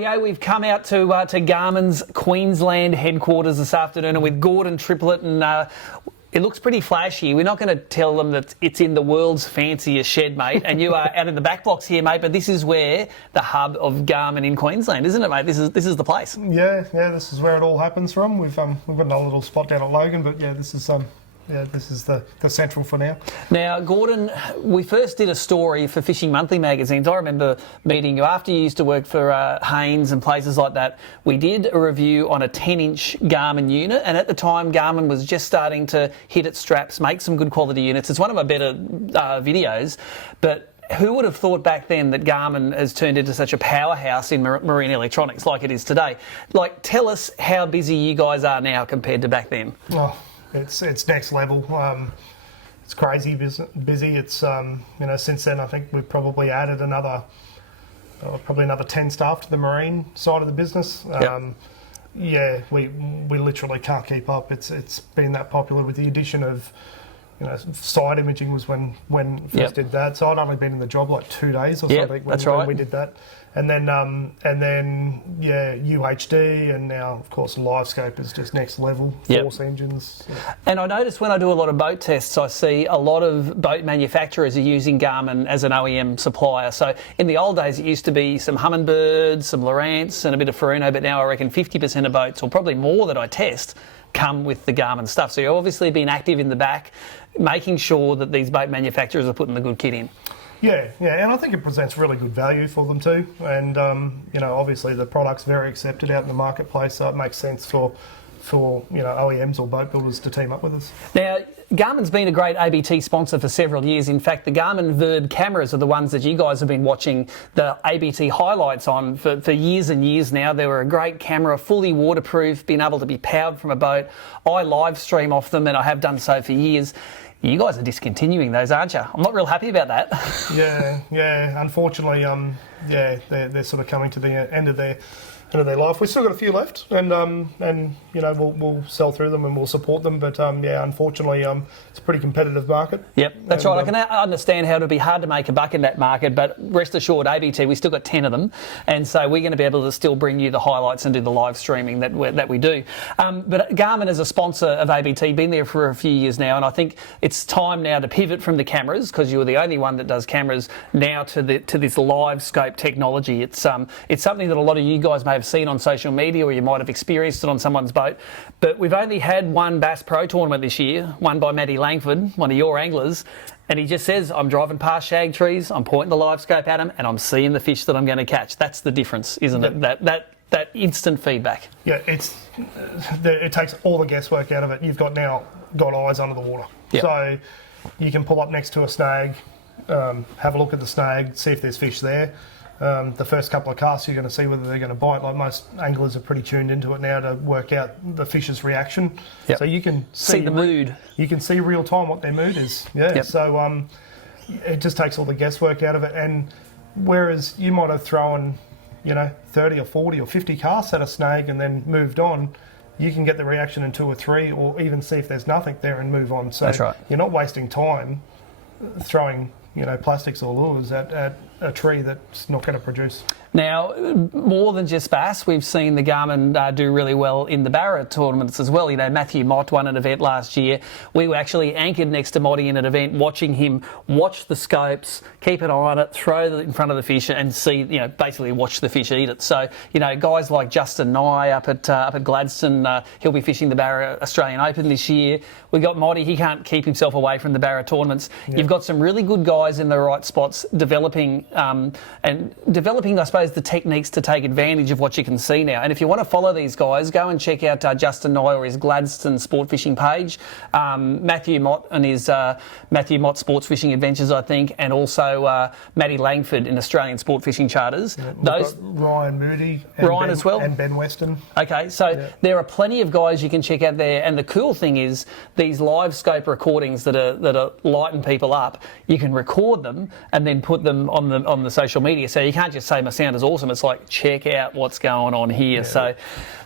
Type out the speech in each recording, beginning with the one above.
Rightio, we've come out to Garmin's Queensland headquarters this afternoon and with Gordon Triplett, and it looks pretty flashy. We're not going to tell them that it's in the world's fanciest shed, mate, and you are out in the back blocks here, mate, but this is where the hub of Garmin in Queensland, isn't it, mate? This is the place. Yeah, this is where it all happens from. We've got another little spot down at Logan, but yeah, this is the central for now. Now, Gordon, we first did a story for Fishing Monthly magazines. I remember meeting you after you used to work for Haynes and places like that. We did a review on a 10-inch Garmin unit, and at the time, Garmin was just starting to hit its straps, make some good quality units. It's one of my better videos, but who would have thought back then that Garmin has turned into such a powerhouse in marine electronics like it is today? Like, tell us how busy you guys are now compared to back then. Oh. It's next level. It's crazy busy. It's since then I think we've probably added another 10 staff to the marine side of the business. Yep. We literally can't keep up. It's been that popular with the addition of side imaging was when first did that. So I'd only been in the job like 2 days or something when we did that. And then UHD, and now of course LiveScope is just next level. Force engines. And I notice when I do a lot of boat tests, I see a lot of boat manufacturers are using Garmin as an OEM supplier. So in the old days, it used to be some Humminbirds, some Lowrance, and a bit of Furuno. But now I reckon 50% of boats, or probably more that I test, come with the Garmin stuff. So you've obviously been active in the back, making sure that these boat manufacturers are putting the good kit in. Yeah, and I think it presents really good value for them too. And obviously the product's very accepted out in the marketplace, so it makes sense for OEMs or boat builders to team up with us. Now, Garmin's been a great ABT sponsor for several years. In fact, the Garmin Verb cameras are the ones that you guys have been watching the ABT highlights on for years and years now. They were a great camera, fully waterproof, being able to be powered from a boat. I live stream off them, and I have done so for years. You guys are discontinuing those, aren't you? I'm not real happy about that. Yeah. Unfortunately, they're sort of coming to the end of their life. We've still got a few left, and we'll sell through them and we'll support them. But unfortunately, it's a pretty competitive market. Yep, that's right. I can understand how it would be hard to make a buck in that market, but rest assured, ABT, we still got 10 of them, and so we're going to be able to still bring you the highlights and do the live streaming that we do. But Garmin, as a sponsor of ABT, been there for a few years now, and I think it's time now to pivot from the cameras, because you're the only one that does cameras now, to this LiveScope technology. It's something that a lot of you guys may have seen on social media, or you might have experienced it on someone's boat. But we've only had one Bass Pro tournament this year, won by Matty Langford, one of your anglers, and he just says, I'm driving past shag trees, I'm pointing the LiveScope at them, and I'm seeing the fish that I'm going to catch. That's the difference, isn't it? That instant feedback. Yeah, it takes all the guesswork out of it. You've got eyes under the water. Yep. So you can pull up next to a snag, have a look at the snag, see if there's fish there. The first couple of casts, you're going to see whether they're going to bite. Like, most anglers are pretty tuned into it now to work out the fish's reaction. Yep. So you can see the mood. You can see real time what their mood is. Yeah. Yep. So it just takes all the guesswork out of it. And whereas you might have thrown, 30 or 40 or 50 casts at a snag and then moved on, you can get the reaction in 2 or 3, or even see if there's nothing there and move on. So that's right. You're not wasting time throwing plastics or lures at a tree that's not going to produce. Now, more than just bass, we've seen the Garmin do really well in the Barra tournaments as well. Matthew Mott won an event last year. We were actually anchored next to Motty in an event, watching him watch the scopes, keep an eye on it, throw it in front of the fish, and see, basically watch the fish eat it. So, guys like Justin Nye up at Gladstone, he'll be fishing the Barra Australian Open this year. We got Motty; he can't keep himself away from the Barra tournaments. Yeah. You've got some really good guys in the right spots, developing, I suppose, the techniques to take advantage of what you can see now. And if you want to follow these guys, go and check out Justin Nye or his Gladstone Sport Fishing page, Matthew Mott and his Matthew Mott Sports Fishing Adventures, I think, and also Matty Langford in Australian Sport Fishing Charters. Yeah, those Ryan Moody and as well, and Ben Weston. Okay, so there are plenty of guys you can check out there. And the cool thing is, these LiveScope recordings that are lighting people up, you can record them and then put them on the social media. So you can't just say my sound sound is awesome. It's like, check out what's going on here. Yeah.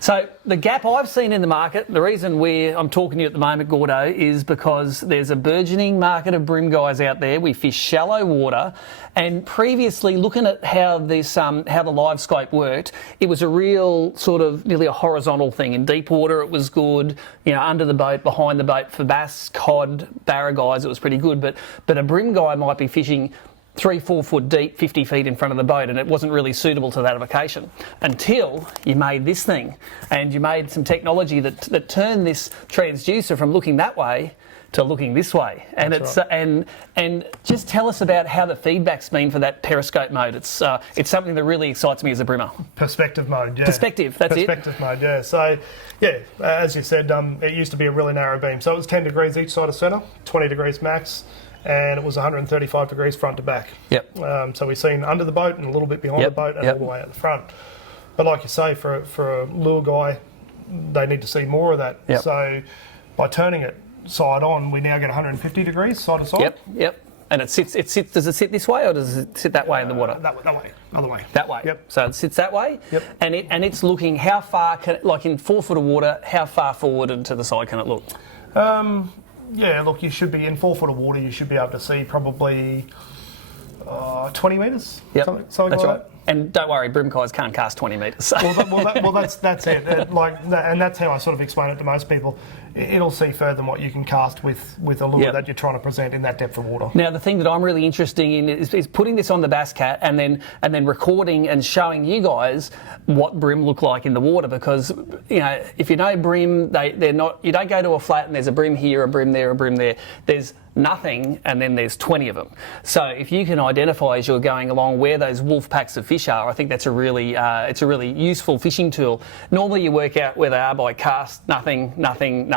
So the gap I've seen in the market, the reason I'm talking to you at the moment, Gordo, is because there's a burgeoning market of brim guys out there. We fish shallow water, and previously, looking at how the LiveScope worked, it was a real sort of nearly a horizontal thing. In deep water, it was good. Under the boat, behind the boat, for bass, cod, barra guys, it was pretty good. But a brim guy might be fishing 3-4 foot deep, 50 feet in front of the boat, and it wasn't really suitable to that application until you made this thing, and you made some technology that turned this transducer from looking that way to looking this way. And That's it's right. and just tell us about how the feedback's been for that periscope mode. It's something that really excites me as a brimmer. Perspective mode, yeah. Perspective, that's it. Perspective mode, yeah. So, yeah, as you said, it used to be a really narrow beam. So it was 10 degrees each side of centre, 20 degrees max, and it was 135 degrees front to back. Yep. So we've seen under the boat and a little bit behind the boat and all the way out the front. But like you say, for a lure guy, they need to see more of that. Yep. So by turning it side on, we now get 150 degrees side to side. Yep. And it sits. Does it sit this way, or does it sit that way in the water? That way, other way. That way. Yep. So it sits that way. Yep. And it's looking how far like in 4 foot of water, how far forward and to the side can it look? Yeah, look, you should be in 4 foot of water. You should be able to see probably 20 metres. Yep. Something That's like right. that. And don't worry, brim guys can't cast 20 metres. So. That's it. And that's how I sort of explain it to most people. It'll see further than what you can cast with a lure that you're trying to present in that depth of water. Now, the thing that I'm really interested in is putting this on the Bass Cat and then recording and showing you guys what brim look like in the water, because if you know brim, they're not. You don't go to a flat and there's a brim here, a brim there, a brim there. There's nothing, and then there's 20 of them. So if you can identify as you're going along where those wolf packs of fish are, I think that's a really useful fishing tool. Normally you work out where they are by cast, nothing.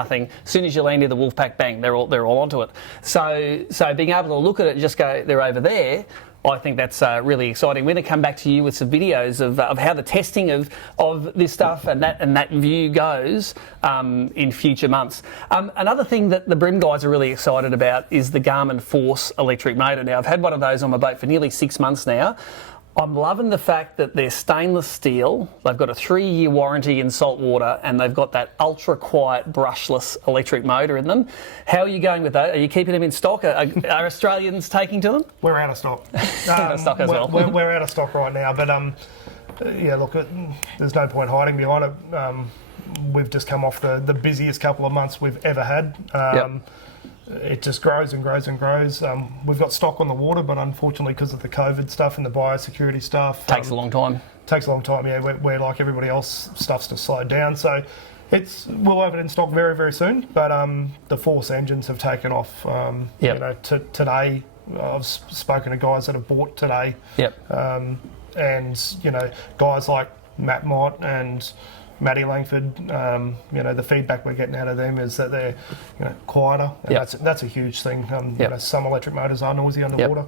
As soon as you land near the wolf pack, bang, they're all onto it. So being able to look at it and just go, they're over there, I think that's really exciting. We're going to come back to you with some videos of how the testing of this stuff and that view goes in future months. Another thing that the brim guys are really excited about is the Garmin Force electric motor. Now, I've had one of those on my boat for nearly 6 months now. I'm loving the fact that they're stainless steel. They've got a 3-year warranty in salt water, and they've got that ultra quiet brushless electric motor in them. How are you going with that? Are you keeping them in stock? Are Australians taking to them? We're out of stock. Out of stock as well. We're out of stock right now, but yeah, look, there's no point hiding behind it. We've just come off the busiest couple of months we've ever had. It just grows and grows and grows. We've got stock on the water, but unfortunately, because of the COVID stuff and the biosecurity stuff, takes a long time. Takes a long time. Yeah, we're like everybody else, stuff's just slowed down. So we'll have it in stock very, very soon. But the Force engines have taken off. Today I've spoken to guys that have bought today. And guys like Matt Mott and Matty Langford, the feedback we're getting out of them is that they're quieter. And that's a huge thing. Some electric motors are noisy underwater.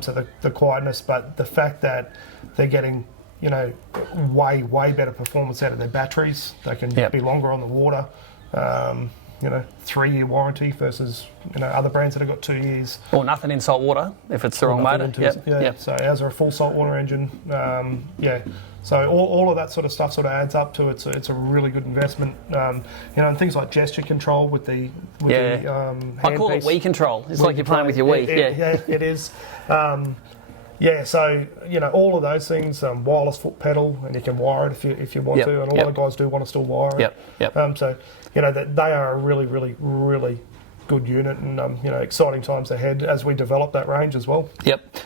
So the quietness, but the fact that they're getting way better performance out of their batteries. They can be longer on the water. 3-year warranty versus other brands that have got 2 years. Or nothing in salt water if it's the wrong motor. So ours are a full salt water engine. So all of that sort of stuff sort of adds up to it. So it's a really good investment. And things like gesture control with the hand I call it Wii control. It's like you're playing with your Wii. It is. So all of those things, wireless foot pedal, and you can wire it if you want to, and a lot of guys do want to still wire it. So they are a really, really, really good unit, and exciting times ahead as we develop that range as well.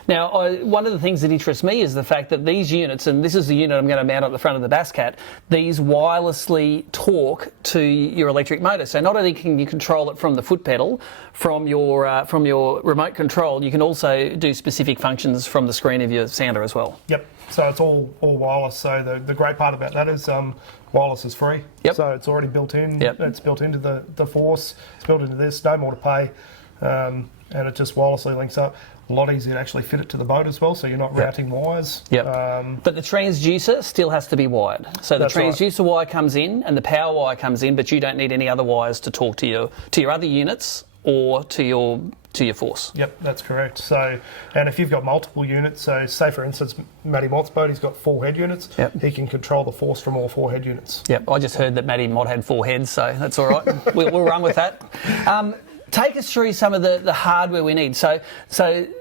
Now, one of the things that interests me is the fact that these units, and this is the unit I'm going to mount at the front of the Bass Cat, these wirelessly talk to your electric motor. So not only can you control it from the foot pedal, from your remote control, you can also do specific functions from the screen of your sounder as well. So it's all wireless. So the great part about that is wireless is free. So it's already built in. It's built into the Force. It's built into this. No more to pay. And it just wirelessly links up. A lot easier to actually fit it to the boat as well, so you're not routing wires. But the transducer still has to be wired. So the transducer wire comes in and the power wire comes in, but you don't need any other wires to talk to your other units or to your force. Yep, that's correct. So, and if you've got multiple units, so say for instance, Matty Mott's boat, he's got 4 head units. Yep. He can control the force from all 4 head units. Yep, I just heard that Matty Mott had 4 heads, so that's all right. we'll run with that. Take us through some of the hardware we need. So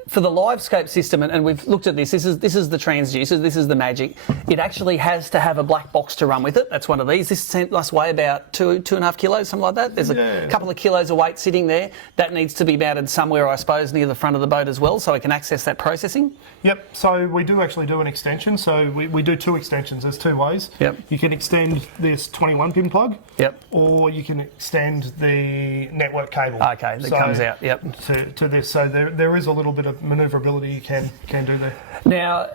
for the LiveScope system, and we've looked at this. This is the transducer. This is the Magic. It actually has to have a black box to run with it. That's one of these. This must weigh about 2.5 kilos, something like that. There's a couple of kilos of weight sitting there. That needs to be mounted somewhere, I suppose, near the front of the boat as well, so I can access that processing. Yep. So we do actually do an extension. So we do 2 extensions. There's 2 ways. Yep. You can extend this 21 pin plug. Yep. Or you can extend the network cable. Okay, that comes out. Yep. To this. So there is a little bit of manoeuvrability you can do there. Now,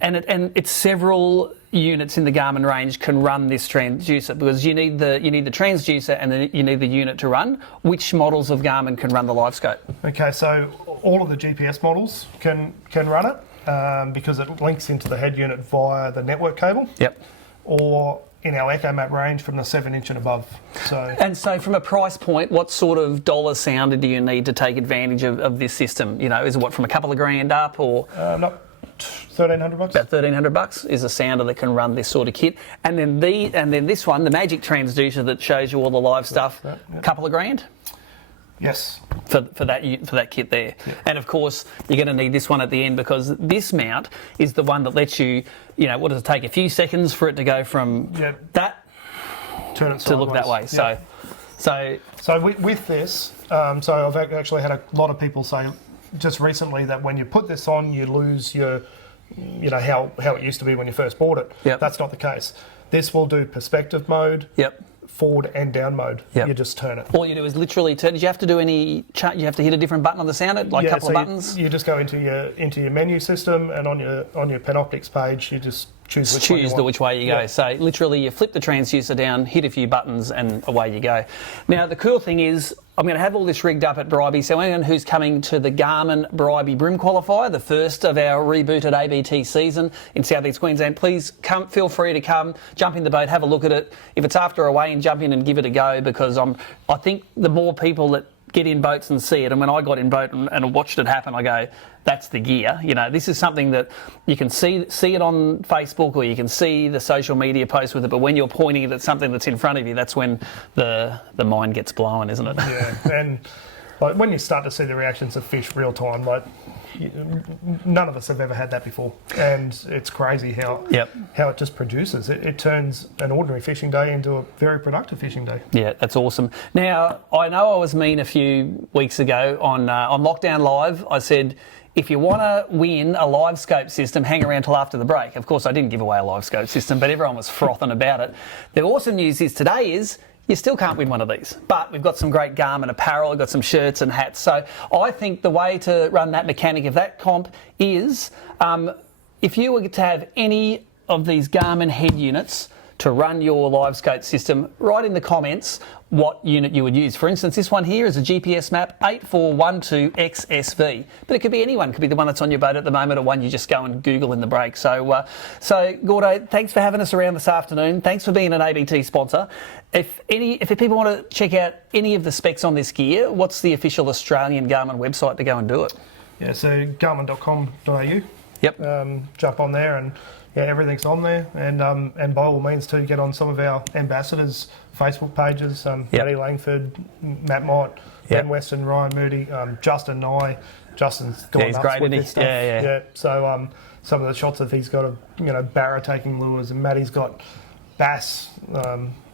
and it's several units in the Garmin range can run this transducer, because you need the transducer and then you need the unit to run. Which models of Garmin can run the LiveScope? Okay, so all of the GPS models can run it because it links into the head unit via the network cable. Yep. Or in our EchoMap range from the 7-inch and above. So from a price point, what sort of dollar sounder do you need to take advantage of this system? You know, is it from a couple of grand up, or not $1,300? About $1,300 is a sounder that can run this sort of kit. And then this one, the Magic transducer that shows you all the live stuff, a couple of grand. Yes. For that kit there. Yep. And of course, you're going to need this one at the end, because this mount is the one that lets you, what does it take? A few seconds for it to go from that turn it to look that way. Yep. So with this, so I've actually had a lot of people say just recently that when you put this on, you lose your, how it used to be when you first bought it. Yep. That's not the case. This will do perspective mode. Yep. Forward and down mode. Yep. You just turn it. All you do is literally turn. Did you have to do any? You have to hit a different button on the sounder, like a couple of buttons. You just go into your menu system, and on your Panoptics page, you just choose which way you go. So literally, you flip the transducer down, hit a few buttons, and away you go. Now the cool thing is, I'm going to have all this rigged up at Bribie, so anyone who's coming to the Garmin Bribie Brim Qualifier, the first of our rebooted ABT season in South East Queensland, please feel free to come, jump in the boat, have a look at it. If it's after a weigh-in, jump in and give it a go, because I think the more people that get in boats and see it, and when I got in boat and watched it happen, I go, that's the gear. This is something that you can see it on Facebook, or you can see the social media posts with it, but when you're pointing it at something that's in front of you, that's when the mind gets blown, isn't it? Yeah, and like when you start to see the reactions of fish real time, like none of us have ever had that before, and it's crazy how it just produces. It turns an ordinary fishing day into a very productive fishing day. Yeah, that's awesome. Now, I know I was mean a few weeks ago on Lockdown Live. I said, if you want to win a LiveScope system, hang around till after the break. Of course, I didn't give away a LiveScope system, but everyone was frothing about it. The awesome news is today is you still can't win one of these, but we've got some great Garmin apparel, we've got some shirts and hats. So I think the way to run that mechanic of that comp is if you were to have any of these Garmin head units to run your LiveScope system, write in the comments what unit you would use. For instance, this one here is a GPS map 8412XSV, but it could be anyone. It could be the one that's on your boat at the moment, or one you just go and Google in the break. So Gordo, thanks for having us around this afternoon. Thanks for being an ABT sponsor. If people want to check out any of the specs on this gear, what's the official Australian Garmin website to go and do it? Yeah, so garmin.com.au. Yep. Jump on there, and everything's on there, and by all means too, get on some of our ambassadors' Facebook pages. Matty Langford, Matt Mott, Ben Weston, Ryan Moody, Justin Nye. Justin's gone nuts with this stuff. Yeah. So some of the shots that he's got of Barra taking lures, and Matty's got bass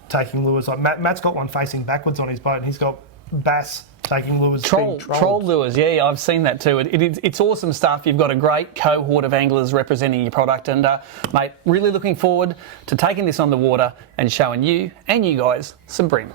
taking lures. Like Matt's got one facing backwards on his boat, and he's got bass taking lures. Troll lures, I've seen that too. It's awesome stuff. You've got a great cohort of anglers representing your product, and mate, really looking forward to taking this on the water and showing you and you guys some brim.